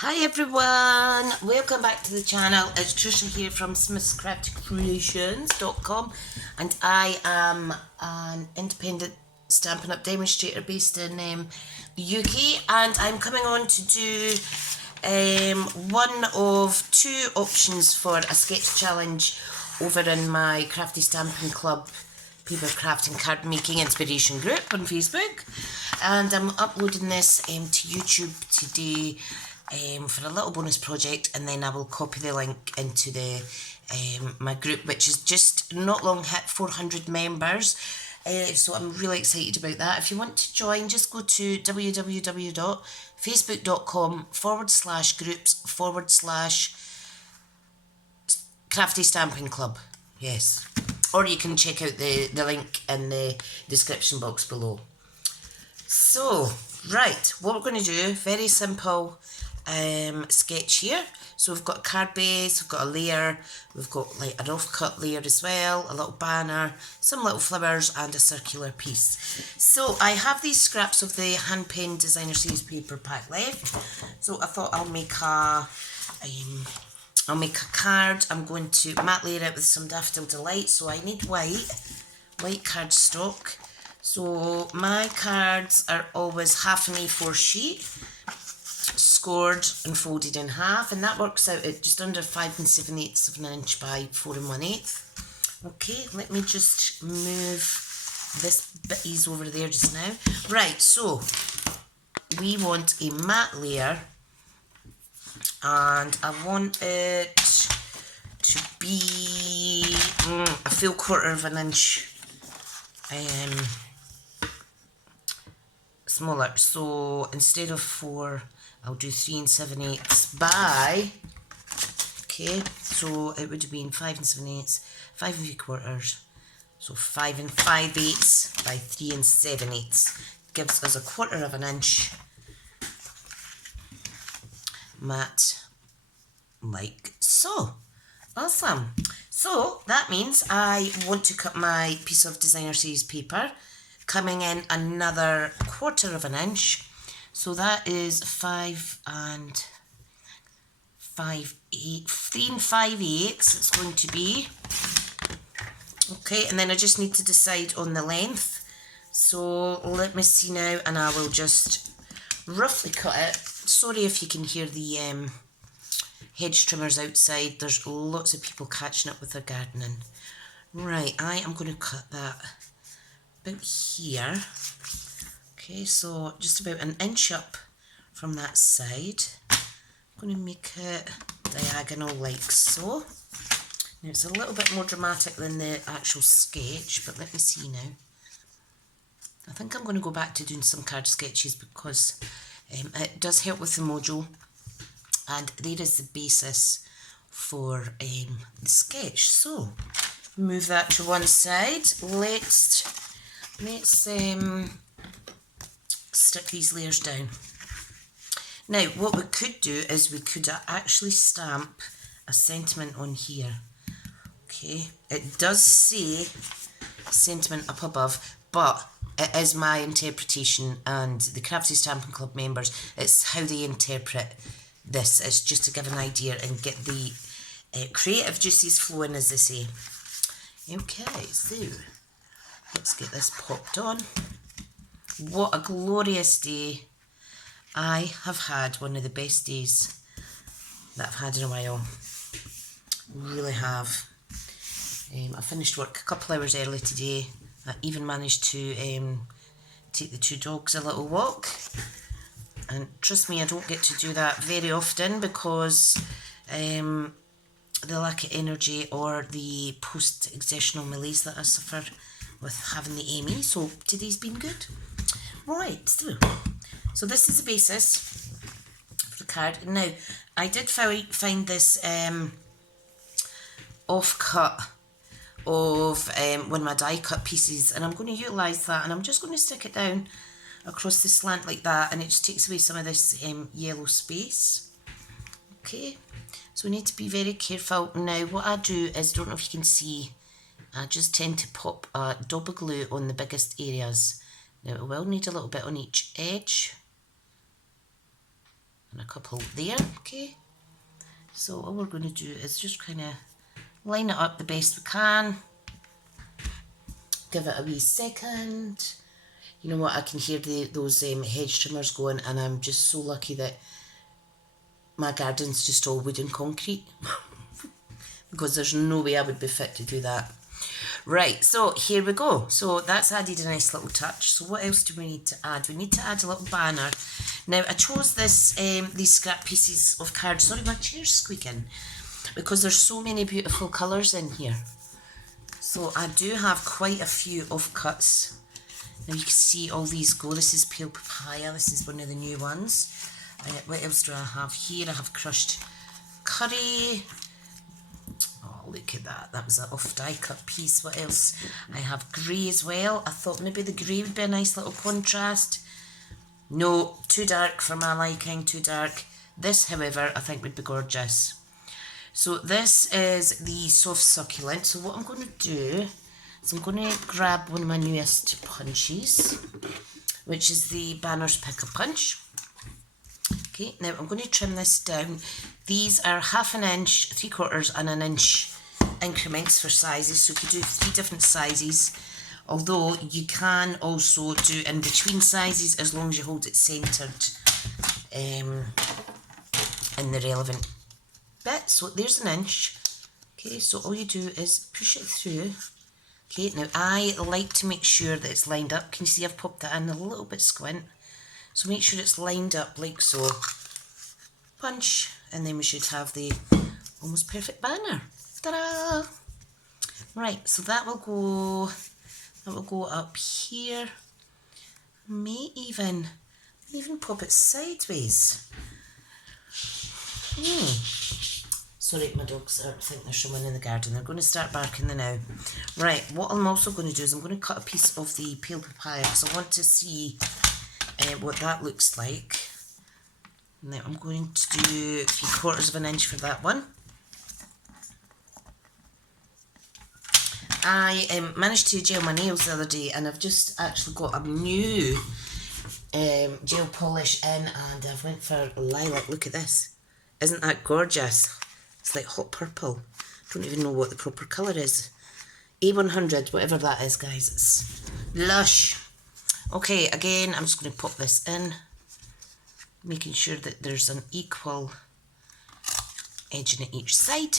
Hi everyone, welcome back to the channel. It's Trisha here from smithscraftycreations.com, and I am an independent Stampin' Up! Demonstrator based in the UK, and I'm coming on to do one of two options for a sketch challenge over in my Crafty Stamping Club paper craft and card making inspiration group on Facebook, and I'm uploading this to YouTube today for a little bonus project, and then I will copy the link into the my group, which is just not long hit 400 members. So I'm really excited about that. If you want to join, just go to www.facebook.com/groups/Crafty Stamping Club. Yes. Or you can check out the link in the description box below. So, right, what we're going to do, very simple sketch here. So we've got a card base, we've got a layer, we've got like a rough cut layer as well, a little banner, some little flowers and a circular piece. So I have these scraps of the hand pen designer series paper pack left. So I thought I'll make a card. I'm going to matte layer it with some Daffodil Delight. So I need white cardstock. So my cards are always half an A4 sheet, scored and folded in half, and that works out at just under 5 7/8 of an inch by 4 1/8. Okay, let me just move this bitties over there just now. Right, so we want a matte layer, and I want it to be a full 1/4 of an inch smaller. So instead of 4, I'll do 3 7/8 by, okay, so it would have been 5 7/8, 5 3/4, so 5 5/8 by 3 7/8 gives us a 1/4 of an inch matte, like so. Awesome. So that means I want to cut my piece of designer series paper, coming in another 1/4 of an inch. So that is 3 5/8 it's going to be. Okay, and then I just need to decide on the length. So let me see now, and I will just roughly cut it. Sorry if you can hear the hedge trimmers outside. There's lots of people catching up with their gardening. Right, I am going to cut that about here. Okay, so just about an inch up from that side. I'm going to make it diagonal like so. Now it's a little bit more dramatic than the actual sketch, but let me see now. I think I'm going to go back to doing some card sketches because it does help with the mojo, and there is the basis for the sketch. So move that to one side. Let's stick these layers down. Now what we could do is we could actually stamp a sentiment on here. Okay, it does say sentiment up above, but it is my interpretation, and the Crafty Stamping Club members, it's how they interpret this. It's just to give an idea and get the creative juices flowing, as they say. Okay, so let's get this popped on. What a glorious day. I have had one of the best days that I've had in a while. Really have. I finished work a couple hours early today. I even managed to take the 2 dogs a little walk. And trust me, I don't get to do that very often because the lack of energy or the post-exertional malaise that I suffer with having the Amy. So today's been good. Right, so this is the basis for the card. Now, I did find this off-cut of one of my die cut pieces, and I'm going to utilise that, and I'm just going to stick it down across the slant like that, and it just takes away some of this yellow space. Okay, so we need to be very careful. Now what I do is, don't know if you can see, I just tend to pop a dab of glue on the biggest areas. Now it will need a little bit on each edge, and a couple there, okay? So all we're going to do is just kind of line it up the best we can. Give it a wee second. You know what, I can hear those hedge trimmers going, and I'm just so lucky that my garden's just all wood and concrete because there's no way I would be fit to do that. Right, so here we go. So that's added a nice little touch. So what else do we need to add? We need to add a little banner. Now I chose these scrap pieces of card. Sorry, my chair's squeaking because there's so many beautiful colours in here. So I do have quite a few offcuts. Now you can see all these go. This is pale papaya. This is one of the new ones. What else do I have here? I have crushed curry. Oh, look at that. That was an off die cut piece. What else? I have grey as well. I thought maybe the grey would be a nice little contrast. No, too dark for my liking, too dark. This, however, I think would be gorgeous. So this is the soft succulent. So what I'm going to do is I'm going to grab one of my newest punches, which is the Banner's Pick a Punch. Okay, now I'm going to trim this down. These are 1/2 inch, 3/4 and 1 inch increments for sizes. So you could do 3 different sizes. Although you can also do in between sizes as long as you hold it centred in the relevant bit. So there's 1 inch. Okay, so all you do is push it through. Okay, now I like to make sure that it's lined up. Can you see I've popped that in a little bit squint? So make sure it's lined up like so. Punch, and then we should have the almost perfect banner. Ta-da! Right, so that will go up here. May even pop it sideways. Sorry, my dogs think there's someone in the garden. They're going to start barking now. Right, what I'm also going to do is I'm going to cut a piece of the pale papaya because I want to see what that looks like. Now I'm going to do 3/4 inch for that one. I managed to gel my nails the other day, and I've just actually got a new gel polish in, and I've went for lilac. Look at this. Isn't that gorgeous? It's like hot purple. Don't even know what the proper colour is. A100, whatever that is, guys. It's lush. Okay, again, I'm just going to pop this in, making sure that there's an equal edging at each side.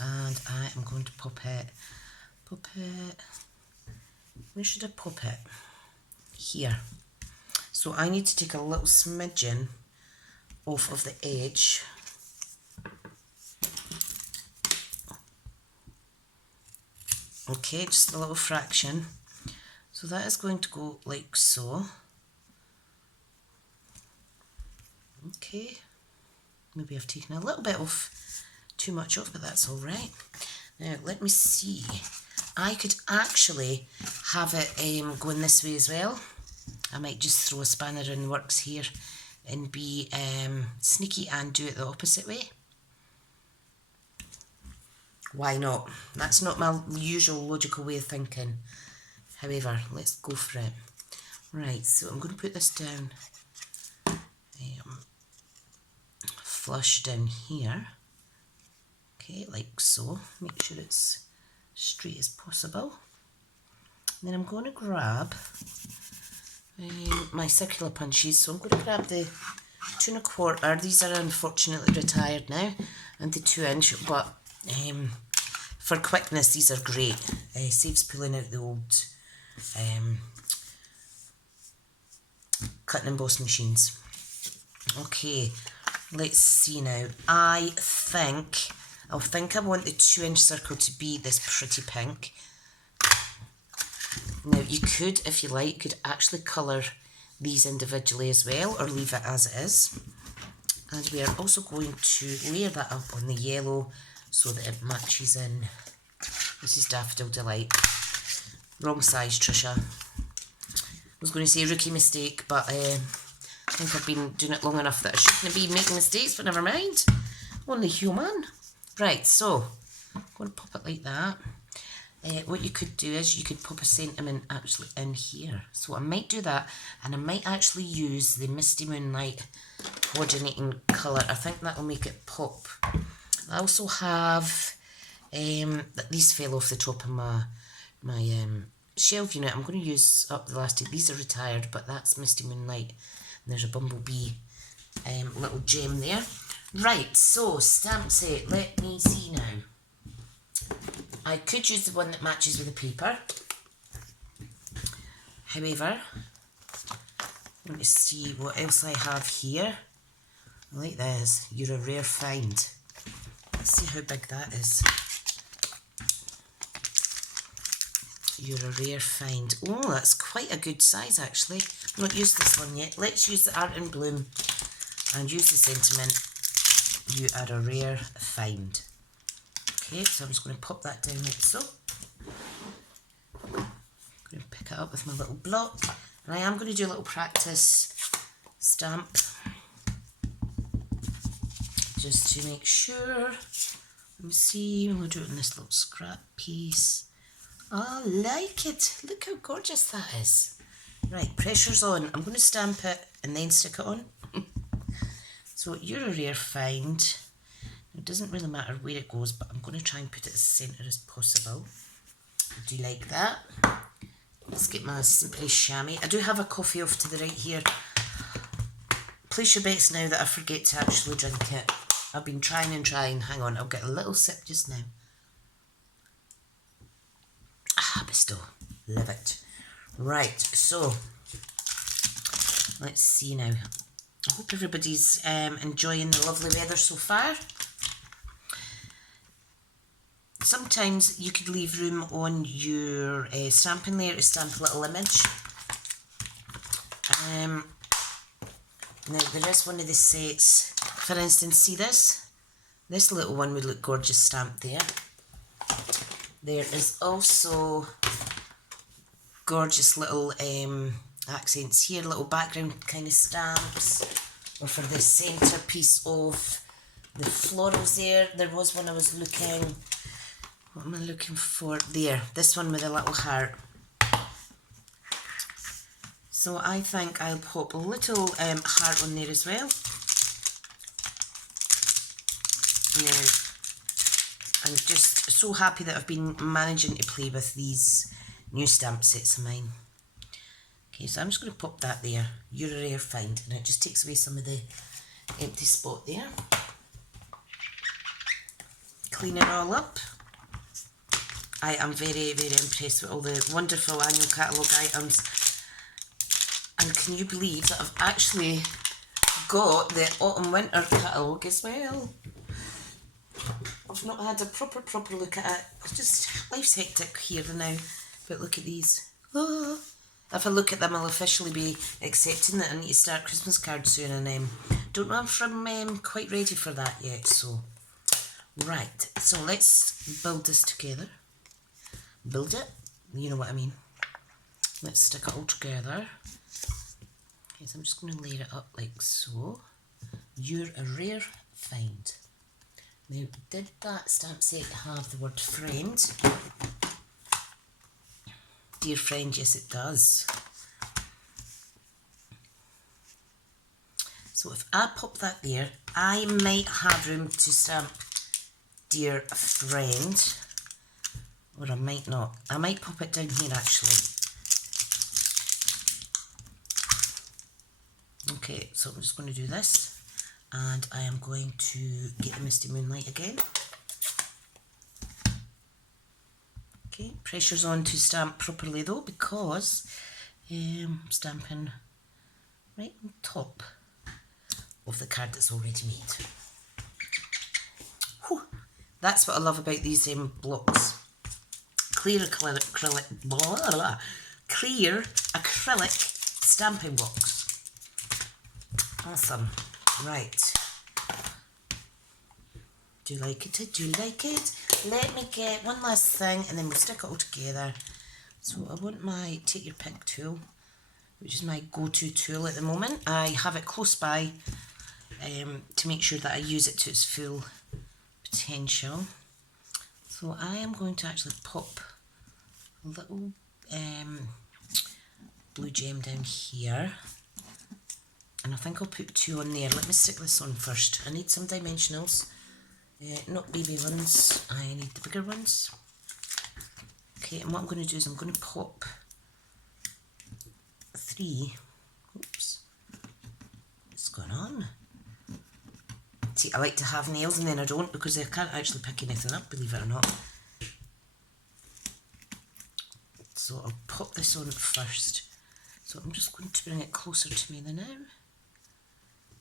And I am going to pop it, where should I pop it? Here. So I need to take a little smidgen off of the edge. Okay, just a little fraction. So that is going to go like so. Okay, maybe I've taken a little bit off, too much off, but that's all right. Now let me see. I could actually have it going this way as well. I might just throw a spanner in the works here and be sneaky and do it the opposite way. Why not? That's not my usual logical way of thinking. However, let's go for it. Right, so I'm going to put this down flush down here. Okay, like so. Make sure it's straight as possible. And then I'm going to grab my circular punches. So I'm going to grab the 2 1/4. These are unfortunately retired now, and the 2 inch, but for quickness these are great. Saves pulling out the old cut and emboss machines. Okay, let's see now. I think I want the 2 inch circle to be this pretty pink. Now you could, if you like, could actually colour these individually as well, or leave it as it is. And we are also going to layer that up on the yellow so that it matches in. This is Daffodil Delight. Wrong size, Trisha. I was going to say rookie mistake, but I think I've been doing it long enough that I shouldn't be making mistakes, but never mind. Only human. Right, so I'm going to pop it like that. what you could do is you could pop a sentiment actually in here. So I might do that, and I might actually use the Misty Moonlight coordinating colour. I think that'll make it pop. I also have, these fell off the top of my shelf unit. I'm going to use up the last two. These are retired, but that's Misty Moonlight. And there's a bumblebee little gem there. Right, so stamp set. Let me see now. I could use the one that matches with the paper. However, I want to see what else I have here. I like this. You're a rare find. Let's see how big that is. You're a rare find. Oh, that's quite a good size actually. I've not used this one yet. Let's use the Art in Bloom and use the sentiment. You are a rare find. Okay, so I'm just going to pop that down like so. I'm going to pick it up with my little block. And I am going to do a little practice stamp. Just to make sure. Let me see, we'll do it in this little scrap piece. I like it. Look how gorgeous that is. Right, pressure's on. I'm going to stamp it and then stick it on. So you're a rare find. It doesn't really matter where it goes, but I'm going to try and put it as centre as possible. Do you like that? Let's get my Simply Chamois. I do have a coffee off to the right here. Place your bets now that I forget to actually drink it. I've been trying and trying. Hang on, I'll get a little sip just now. Ah, Bisto. Love it. Right, so let's see now. I hope everybody's enjoying the lovely weather so far. Sometimes you could leave room on your stamping layer to stamp a little image. Now there is one of the sets, for instance, see this? This little one would look gorgeous stamped there. There is also gorgeous little accents here, little background kind of stamps, or for the centre piece of the florals there. There was one I was looking, what am I looking for? There, this one with a little heart. So I think I'll pop a little heart on there as well. Now, I'm just so happy that I've been managing to play with these new stamp sets of mine. Okay, so I'm just going to pop that there. You're a rare find, and it just takes away some of the empty spot there. Clean it all up. I am very, very impressed with all the wonderful annual catalogue items. And can you believe that I've actually got the autumn winter catalogue as well? I've not had a proper look at it. It's just, life's hectic here and now. But look at these. Oh. If I look at them, I'll officially be accepting that I need to start Christmas cards soon, and don't know if I'm quite ready for that yet. So, right. So let's build this together. Build it. You know what I mean. Let's stick it all together. Okay, so I'm just going to layer it up like so. You're a rare find. Now, did that stamp set have the word friend? Dear friend, yes it does. So if I pop that there, I might have room to stamp dear friend, or I might not. I might pop it down here actually. Okay, so I'm just going to do this, and I am going to get the Misty Moonlight again. Okay, pressure's on to stamp properly though, because I'm stamping right on top of the card that's already made. Whew. That's what I love about these blocks. Clear acrylic, blah, blah, clear acrylic stamping blocks. Awesome. Right. Do you like it? Do you like it? Let me get one last thing and then we'll stick it all together. So I want my take your pick tool, which is my go-to tool at the moment. I have it close by to make sure that I use it to its full potential. So I am going to actually pop little blue gem down here, and I think I'll put 2 on there. Let me stick this on first. I need some dimensionals, not baby ones, I need the bigger ones. Okay, and what I'm going to do is I'm going to pop 3, oops, what's going on? See, I like to have nails and then I don't, because I can't actually pick anything up, believe it or not. So I'll pop this on first. So I'm just going to bring it closer to me now.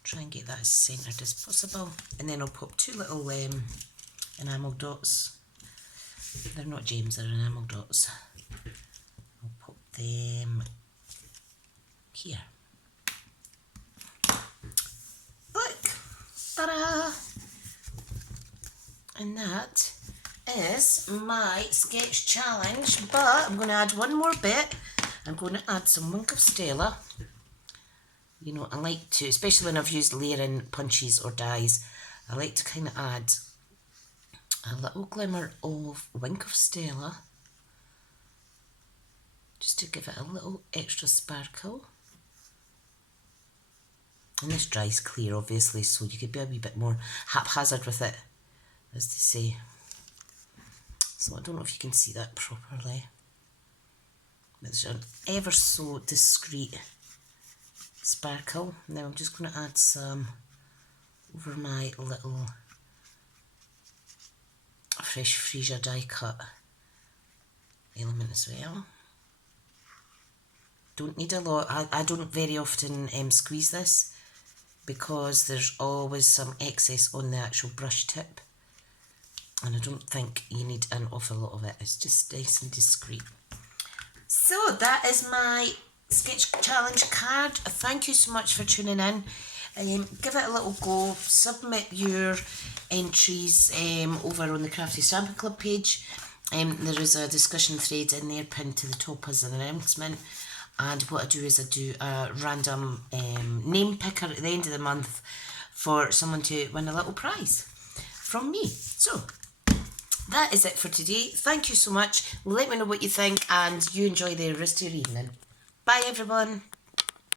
Try and get that as centred as possible. And then I'll pop 2 little enamel dots. They're not gems, they're enamel dots. I'll pop them here. Look! Ta-da! And that is my sketch challenge, but I'm going to add one more bit. I'm going to add some Wink of Stella. You know, I like to, especially when I've used layering punches or dies, I like to kind of add a little glimmer of Wink of Stella, just to give it a little extra sparkle. And this dries clear, obviously, so you could be a wee bit more haphazard with it, as to say. So I don't know if you can see that properly. It's an ever so discreet sparkle. Now I'm just going to add some over my little fresh freesia die cut element as well. Don't need a lot. I don't very often squeeze this, because there's always some excess on the actual brush tip, and I don't think you need an awful lot of it. It's just nice and discreet. So that is my sketch challenge card. Thank you so much for tuning in. Give it a little go. Submit your entries over on the Crafty Stamping Club page. There is a discussion thread in there pinned to the top as an announcement. And what I do is I do a random name picker at the end of the month for someone to win a little prize from me. So that is it for today. Thank you so much. Let me know what you think, and you enjoy the rest of your evening. Bye everyone.